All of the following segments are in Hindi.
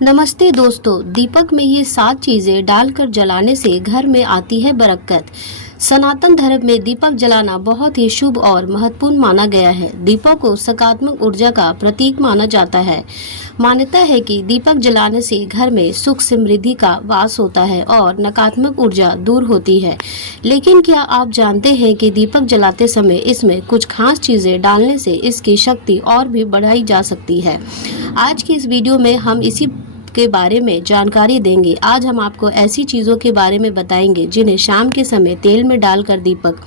नमस्ते दोस्तों, दीपक में ये 7 चीजें डालकर जलाने से घर में आती है बरकत। सनातन धर्म में दीपक जलाना बहुत ही शुभ और महत्वपूर्ण माना गया है। दीपक को सकारात्मक ऊर्जा का प्रतीक माना जाता है। मान्यता है कि दीपक जलाने से घर में सुख समृद्धि का वास होता है और नकारात्मक ऊर्जा दूर होती है। लेकिन क्या आप जानते हैं कि दीपक जलाते समय इसमें कुछ खास चीजें डालने से इसकी शक्ति और भी बढ़ाई जा सकती है। आज की इस वीडियो में हम इसी के बारे में जानकारी देंगे। आज हम आपको ऐसी चीज़ों के बारे में बताएंगे जिन्हें शाम के समय तेल में डालकर दीपक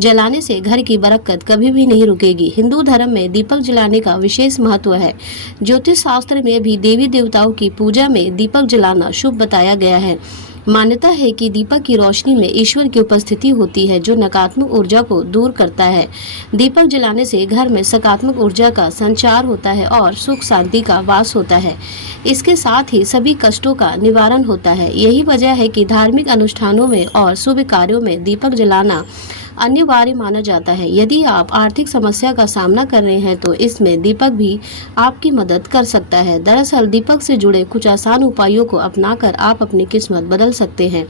जलाने से घर की बरकत कभी भी नहीं रुकेगी। हिंदू धर्म में दीपक जलाने का विशेष महत्व है। ज्योतिष शास्त्र में भी देवी देवताओं की पूजा में दीपक जलाना शुभ बताया गया है। मान्यता है कि दीपक की रोशनी में ईश्वर की उपस्थिति होती है जो नकारात्मक ऊर्जा को दूर करता है। दीपक जलाने से घर में सकारात्मक ऊर्जा का संचार होता है और सुख शांति का वास होता है। इसके साथ ही सभी कष्टों का निवारण होता है। यही वजह है कि धार्मिक अनुष्ठानों में और शुभ कार्यों में दीपक जलाना अनिवार्य माना जाता है। यदि आप आर्थिक समस्या का सामना कर रहे हैं तो इसमें दीपक भी आपकी मदद कर सकता है। दरअसल दीपक से जुड़े कुछ आसान उपायों को अपनाकर आप अपनी किस्मत बदल सकते हैं।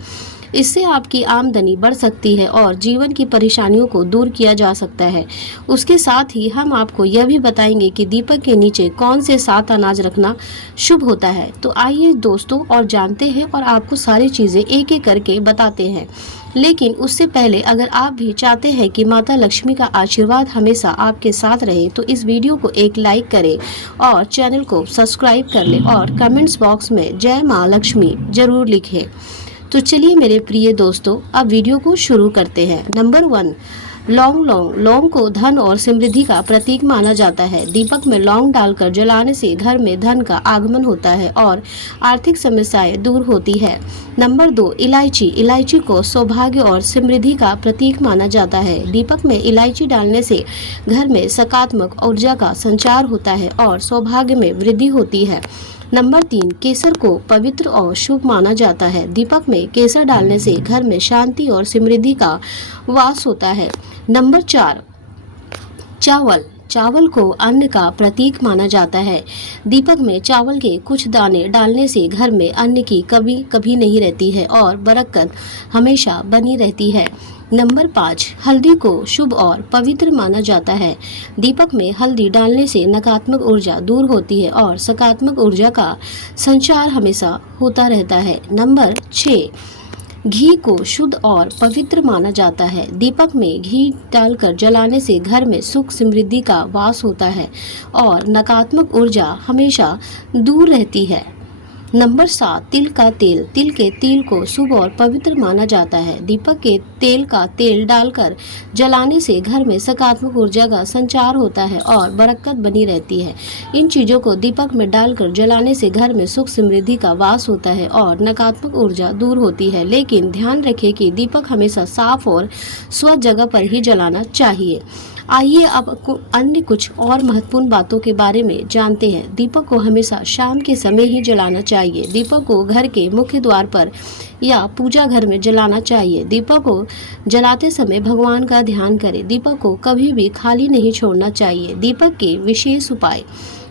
इससे आपकी आमदनी बढ़ सकती है और जीवन की परेशानियों को दूर किया जा सकता है। उसके साथ ही हम आपको यह भी बताएंगे कि दीपक के नीचे कौन से 7 अनाज रखना शुभ होता है। तो आइए दोस्तों और जानते हैं और आपको सारी चीज़ें एक एक करके बताते हैं। लेकिन उससे पहले अगर आप भी चाहते हैं कि माता लक्ष्मी का आशीर्वाद हमेशा आपके साथ रहे तो इस वीडियो को एक लाइक करें और चैनल को सब्सक्राइब कर लें और कमेंट्स बॉक्स में जय माँ लक्ष्मी जरूर लिखें। तो चलिए मेरे प्रिय दोस्तों, अब वीडियो को शुरू करते हैं। नंबर 1, लौंग को धन और समृद्धि का प्रतीक माना जाता है। दीपक में लौंग डालकर जलाने से घर में धन का आगमन होता है और आर्थिक समस्याएं दूर होती है। नंबर 2, इलायची को सौभाग्य और समृद्धि का प्रतीक माना जाता है। दीपक में इलायची डालने से घर में सकारात्मक ऊर्जा का संचार होता है और सौभाग्य में वृद्धि होती है। नंबर 3, केसर को पवित्र और शुभ माना जाता है। दीपक में केसर डालने से घर में शांति और समृद्धि का वास होता है। नंबर 4, चावल को अन्न का प्रतीक माना जाता है। दीपक में चावल के कुछ दाने डालने से घर में अन्न की कमी कभी नहीं रहती है और बरकत हमेशा बनी रहती है। नंबर 5, हल्दी को शुभ और पवित्र माना जाता है। दीपक में हल्दी डालने से नकारात्मक ऊर्जा दूर होती है और सकारात्मक ऊर्जा का संचार हमेशा होता रहता है। नंबर 6, घी को शुद्ध और पवित्र माना जाता है। दीपक में घी डालकर जलाने से घर में सुख समृद्धि का वास होता है और नकारात्मक ऊर्जा हमेशा दूर रहती है। नंबर 7, तिल के तेल को शुभ और पवित्र माना जाता है। दीपक के तेल का तेल डालकर जलाने से घर में सकारात्मक ऊर्जा का संचार होता है और बरकत बनी रहती है। इन चीज़ों को दीपक में डालकर जलाने से घर में सुख समृद्धि का वास होता है और नकारात्मक ऊर्जा दूर होती है। लेकिन ध्यान रखें कि दीपक हमेशा साफ और स्वच्छ जगह पर ही जलाना चाहिए। आइए अब अन्य कुछ और महत्वपूर्ण बातों के बारे में जानते हैं। दीपक को हमेशा शाम के समय ही जलाना चाहिए। दीपक को घर के मुख्य द्वार पर या पूजा घर में जलाना चाहिए। दीपक को जलाते समय भगवान का ध्यान करें। दीपक को कभी भी खाली नहीं छोड़ना चाहिए। दीपक के विशेष उपाय।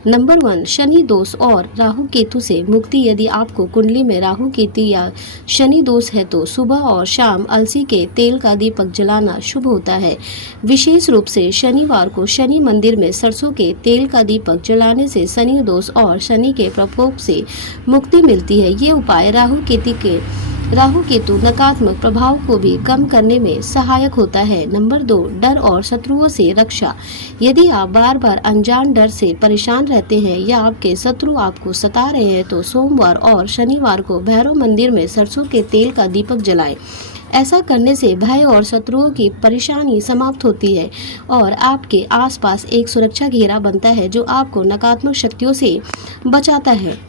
नंबर 1, शनि दोष और राहु केतु से मुक्ति। यदि आपको कुंडली में राहु केतु या शनि दोष है तो सुबह और शाम अलसी के तेल का दीपक जलाना शुभ होता है। विशेष रूप से शनिवार को शनि मंदिर में सरसों के तेल का दीपक जलाने से शनि दोष और शनि के प्रकोप से मुक्ति मिलती है। ये उपाय राहु केतु नकारात्मक प्रभाव को भी कम करने में सहायक होता है। नंबर 2, डर और शत्रुओं से रक्षा। यदि आप बार बार अनजान डर से परेशान रहते हैं या आपके शत्रु आपको सता रहे हैं तो सोमवार और शनिवार को भैरव मंदिर में सरसों के तेल का दीपक जलाएं। ऐसा करने से भय और शत्रुओं की परेशानी समाप्त होती है और आपके आसपास एक सुरक्षा घेरा बनता है जो आपको नकारात्मक शक्तियों से बचाता है।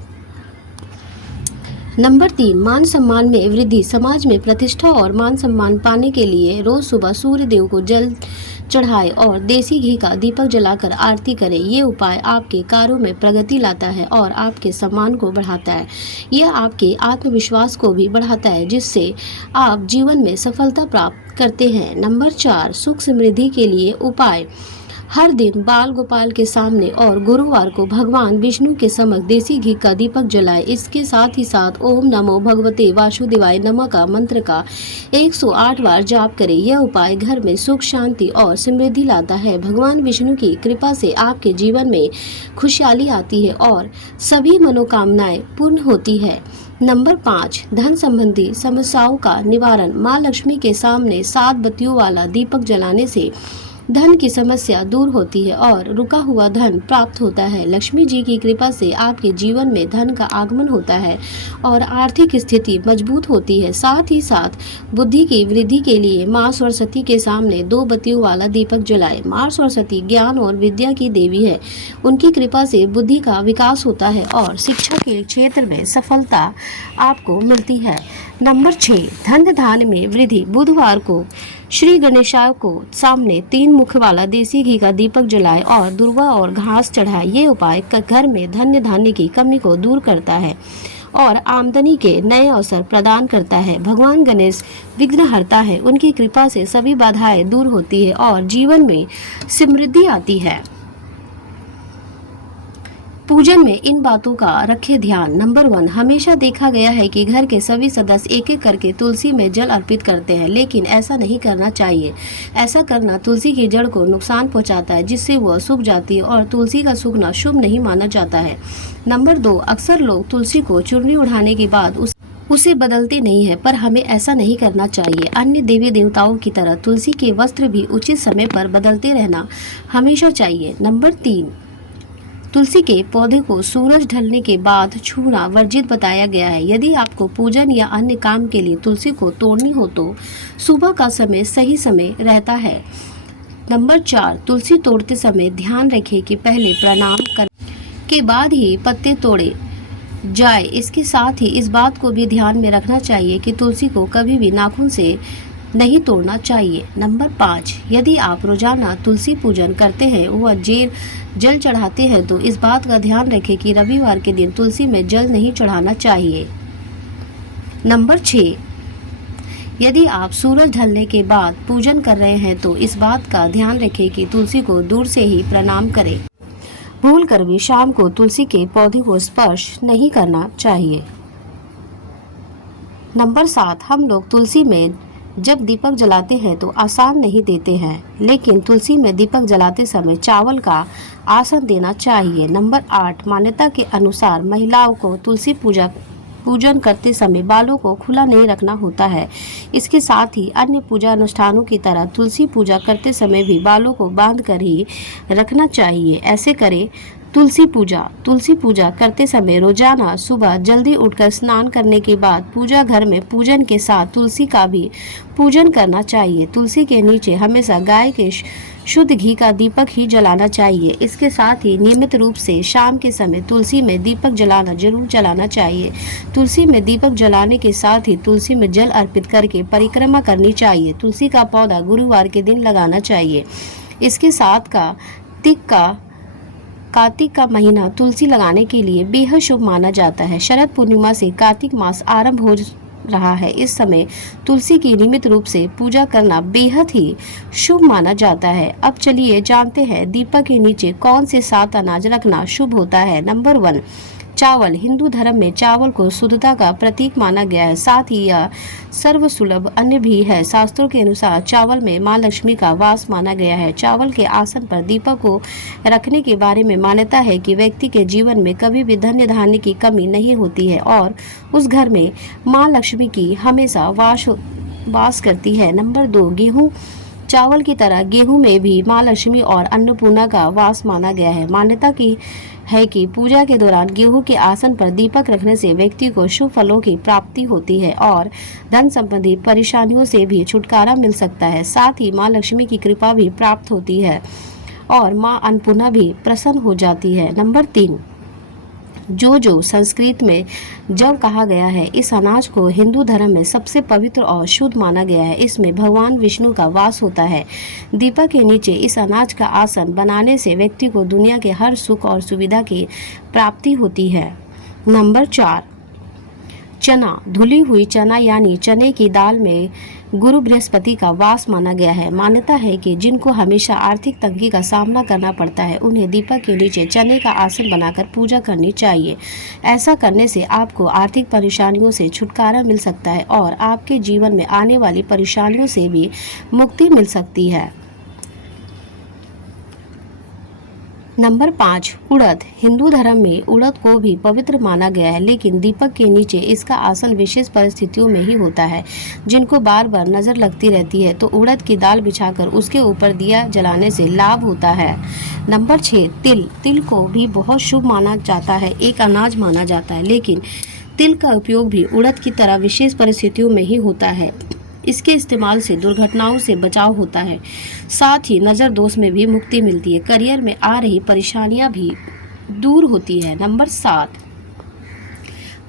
नंबर 3, मान सम्मान में वृद्धि। समाज में प्रतिष्ठा और मान सम्मान पाने के लिए रोज सुबह सूर्य देव को जल चढ़ाए और देसी घी का दीपक जलाकर आरती करें। ये उपाय आपके कार्यों में प्रगति लाता है और आपके सम्मान को बढ़ाता है। यह आपके आत्मविश्वास को भी बढ़ाता है जिससे आप जीवन में सफलता प्राप्त करते हैं। नंबर 4, सुख समृद्धि के लिए उपाय। हर दिन बाल गोपाल के सामने और गुरुवार को भगवान विष्णु के समक्ष देसी घी का दीपक जलाए। इसके साथ ही साथ ओम नमो भगवते वासुदेवाय नमः का मंत्र का 108 बार जाप करें। यह उपाय घर में सुख, शांति और समृद्धि लाता है। भगवान विष्णु की कृपा से आपके जीवन में खुशहाली आती है और सभी मनोकामनाएं पूर्ण होती है। नंबर 5, धन संबंधी समस्याओं का निवारण। माँ लक्ष्मी के सामने 7 बत्तियों वाला दीपक जलाने से धन की समस्या दूर होती है और रुका हुआ धन प्राप्त होता है। लक्ष्मी जी की कृपा से आपके जीवन में धन का आगमन होता है और आर्थिक स्थिति मजबूत होती है। साथ ही साथ बुद्धि की वृद्धि के लिए माँ सरस्वती के सामने 2 बत्तियों वाला दीपक जलाएं। माँ सरस्वती ज्ञान और विद्या की देवी है। उनकी कृपा से बुद्धि का विकास होता है और शिक्षा के क्षेत्र में सफलता आपको मिलती है। नंबर 6, धन धान्य में वृद्धि। बुधवार को श्री गणेशाय को सामने 3 मुख वाला देसी घी का दीपक जलाए और दुर्वा और घास चढ़ाए। ये उपाय घर में धन्य धान्य की कमी को दूर करता है और आमदनी के नए अवसर प्रदान करता है। भगवान गणेश विघ्नहर्ता है। उनकी कृपा से सभी बाधाएं दूर होती है और जीवन में समृद्धि आती है। पूजन में इन बातों का रखें ध्यान। नंबर 1, हमेशा देखा गया है कि घर के सभी सदस्य एक एक करके तुलसी में जल अर्पित करते हैं, लेकिन ऐसा नहीं करना चाहिए। ऐसा करना तुलसी की जड़ को नुकसान पहुंचाता है, जिससे वह सूख जाती है और तुलसी का सूखना शुभ नहीं माना जाता है। नंबर 2, अक्सर लोग तुलसी को चुन्नी उठाने के बाद उसे बदलते नहीं है, पर हमें ऐसा नहीं करना चाहिए। अन्य देवी देवताओं की तरह तुलसी के वस्त्र भी उचित समय पर बदलते रहना हमेशा चाहिए। नंबर 3, तुलसी के पौधे को सूरज ढलने के बाद छूना वर्जित बताया गया है। यदि आपको पूजन या अन्य काम के लिए तुलसी को तोड़नी हो तो सुबह का समय सही समय रहता है। नंबर 4, तुलसी तोड़ते समय ध्यान रखें कि पहले प्रणाम कर के बाद ही पत्ते तोड़े जाए। इसके साथ ही इस बात को भी ध्यान में रखना चाहिए कि तुलसी को कभी भी नाखून से नहीं तोड़ना चाहिए। नंबर 5, यदि आप रोजाना तुलसी पूजन करते हैं व जल चढ़ाते हैं तो इस बात का ध्यान रखें कि रविवार के दिन तुलसी में जल नहीं चढ़ाना चाहिए। नंबर 6, यदि आप सूरज ढलने के बाद पूजन कर रहे हैं तो इस बात का ध्यान रखें कि तुलसी को दूर से ही प्रणाम करें। भूल कर भी शाम को तुलसी के पौधे को स्पर्श नहीं करना चाहिए। नंबर 7, हम लोग तुलसी में जब दीपक जलाते हैं तो आसन नहीं देते हैं, लेकिन तुलसी में दीपक जलाते समय चावल का आसन देना चाहिए। नंबर 8, मान्यता के अनुसार महिलाओं को तुलसी पूजन करते समय बालों को खुला नहीं रखना होता है। इसके साथ ही अन्य पूजा अनुष्ठानों की तरह तुलसी पूजा करते समय भी बालों को बांध कर ही रखना चाहिए। ऐसे करें तुलसी पूजा करते समय रोजाना सुबह जल्दी उठकर स्नान करने के बाद पूजा घर में पूजन के साथ तुलसी का भी पूजन करना चाहिए। तुलसी के नीचे हमेशा गाय के शुद्ध घी का दीपक ही जलाना चाहिए। इसके साथ ही नियमित रूप से शाम के समय तुलसी में दीपक जरूर जलाना चाहिए। तुलसी में दीपक जलाने के साथ ही तुलसी में जल अर्पित करके परिक्रमा करनी चाहिए। तुलसी का पौधा गुरुवार के दिन लगाना चाहिए। इसके साथ कार्तिक का महीना तुलसी लगाने के लिए बेहद शुभ माना जाता है। शरद पूर्णिमा से कार्तिक मास आरंभ हो रहा है। इस समय तुलसी की नियमित रूप से पूजा करना बेहद ही शुभ माना जाता है। अब चलिए जानते हैं दीपक के नीचे कौन से 7 अनाज रखना शुभ होता है। नंबर 1, चावल। हिंदू धर्म में चावल को शुद्धता का प्रतीक माना गया है। साथ ही यह सर्वसुलभ अन्न भी है। शास्त्रों के अनुसार चावल में माँ लक्ष्मी का वास माना गया है। चावल के आसन पर दीपक को रखने के बारे में मान्यता है कि व्यक्ति के जीवन में कभी भी धन्य धान्य की कमी नहीं होती है और उस घर में माँ लक्ष्मी की हमेशा वास करती है। नंबर 2, गेहूँ। चावल की तरह गेहूं में भी माँ लक्ष्मी और अन्नपूर्णा का वास माना गया है। मान्यता है कि पूजा के दौरान गेहूं के आसन पर दीपक रखने से व्यक्ति को शुभ फलों की प्राप्ति होती है और धन संबंधी परेशानियों से भी छुटकारा मिल सकता है। साथ ही माँ लक्ष्मी की कृपा भी प्राप्त होती है और माँ अन्नपूर्णा भी प्रसन्न हो जाती है। नंबर 3, जो संस्कृत में जव कहा गया है। इस अनाज को हिंदू धर्म में सबसे पवित्र और शुद्ध माना गया है। इसमें भगवान विष्णु का वास होता है। दीपक के नीचे इस अनाज का आसन बनाने से व्यक्ति को दुनिया के हर सुख और सुविधा की प्राप्ति होती है। नंबर 4, चना। धुली हुई चना यानी चने की दाल में गुरु बृहस्पति का वास माना गया है। मान्यता है कि जिनको हमेशा आर्थिक तंगी का सामना करना पड़ता है उन्हें दीपक के नीचे चने का आसन बनाकर पूजा करनी चाहिए। ऐसा करने से आपको आर्थिक परेशानियों से छुटकारा मिल सकता है और आपके जीवन में आने वाली परेशानियों से भी मुक्ति मिल सकती है। नंबर 5, उड़द। हिंदू धर्म में उड़द को भी पवित्र माना गया है, लेकिन दीपक के नीचे इसका आसन विशेष परिस्थितियों में ही होता है। जिनको बार बार नजर लगती रहती है तो उड़द की दाल बिछाकर उसके ऊपर दिया जलाने से लाभ होता है। नंबर 6, तिल। तिल को भी बहुत शुभ माना जाता है, एक अनाज माना जाता है, लेकिन तिल का उपयोग भी उड़द की तरह विशेष परिस्थितियों में ही होता है। इसके इस्तेमाल से दुर्घटनाओं से बचाव होता है, साथ ही नज़र दोष में भी मुक्ति मिलती है। करियर में आ रही परेशानियां भी दूर होती है। नंबर 7,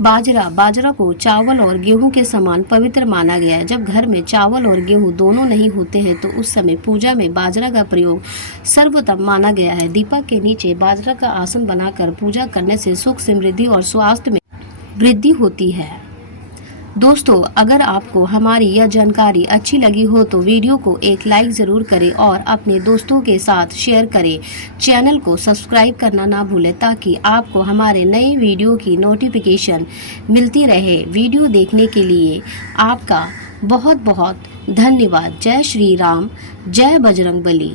बाजरा। बाजरा को चावल और गेहूं के समान पवित्र माना गया है। जब घर में चावल और गेहूं दोनों नहीं होते हैं तो उस समय पूजा में बाजरा का प्रयोग सर्वोत्तम माना गया है। दीपक के नीचे बाजरा का आसन बनाकर पूजा करने से सुख, समृद्धि और स्वास्थ्य में वृद्धि होती है। दोस्तों, अगर आपको हमारी यह जानकारी अच्छी लगी हो तो वीडियो को एक लाइक ज़रूर करें और अपने दोस्तों के साथ शेयर करें। चैनल को सब्सक्राइब करना ना भूलें ताकि आपको हमारे नए वीडियो की नोटिफिकेशन मिलती रहे। वीडियो देखने के लिए आपका बहुत बहुत धन्यवाद। जय श्री राम, जय बजरंगबली।